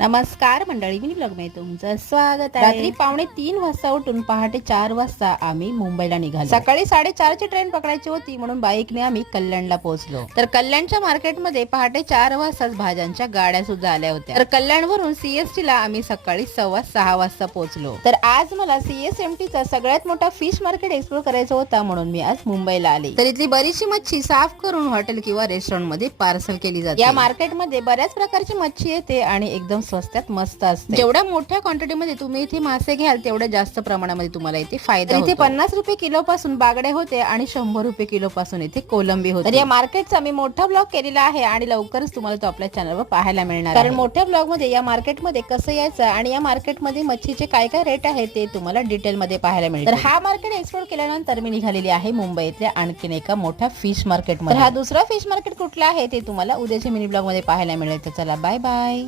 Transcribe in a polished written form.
नमस्कार मंडळी, mini blog मध्ये तुमचं स्वागत आहे। रात्री 2:45 वाजता उठून पहाटे 4 वाजता आम्ही मुंबईला निघालो। सकाळी 4:30 ची ट्रेन पकडायची होती म्हणून बाईकने आम्ही कल्याणला पोहोचलो। तर कल्याणच्या मार्केटमध्ये पहाटे 4 वाजताच भाज्यांच्या गाड्या सुद्धा आल्या होत्या। तर कल्याणवरून सीएसटी ला आम्ही सकाळी 6:15 वाजता पोहोचलो। तर आज मला सीएसएमटी चा सगळ्यात मोठा फिश मार्केट एक्सप्लोर करायचा होता म्हणून मी आज मुंबईला आले। तर इथली बरीचशी मच्छी साफ करून हॉटेल किंवा रेस्टॉरंट मध्ये पार्सल केली जाते। या मार्केटमध्ये बऱ्याच प्रकारची मच्छी येते आणि एकदम स्वस्तात मस्त असते। जेवढ्या मोठ्या क्वांटिटी मध्ये तुम्ही इथे मासे घ्याल तेवढ्या जास्त प्रमाणामध्ये तुम्हाला इथे फायदा होतो। इथे 50 रुपये किलो पासून बागडे होते आणि 100 रुपये किलो पासून इथे कोलंबी होते। तर या मार्केटचा मी मोठा ब्लॉग केलेला आहे आणि लवकरच तुम्हाला तो आपल्या चॅनलवर पाहायला मिळणार आहे। कारण मोठ्या ब्लॉग मध्ये या मार्केटमध्ये कसं यायचं आणि या मार्केटमध्ये मच्छीचे काय काय रेट आहे ते तुम्हाला डिटेल मध्ये पाहायला मिळेल। तर हा मार्केट एक्सप्लोर केल्यानंतर मी निघालेली आहे मुंबईतल्या आणखीन एका मोठ्या फिश मार्केट मध्ये। तर हा दुसरा फिश मार्केट कुठला आहे ते तुम्हाला उद्याच्या मिनी ब्लॉग मध्ये पाहायला मिळेल। तर चला बाय बाय।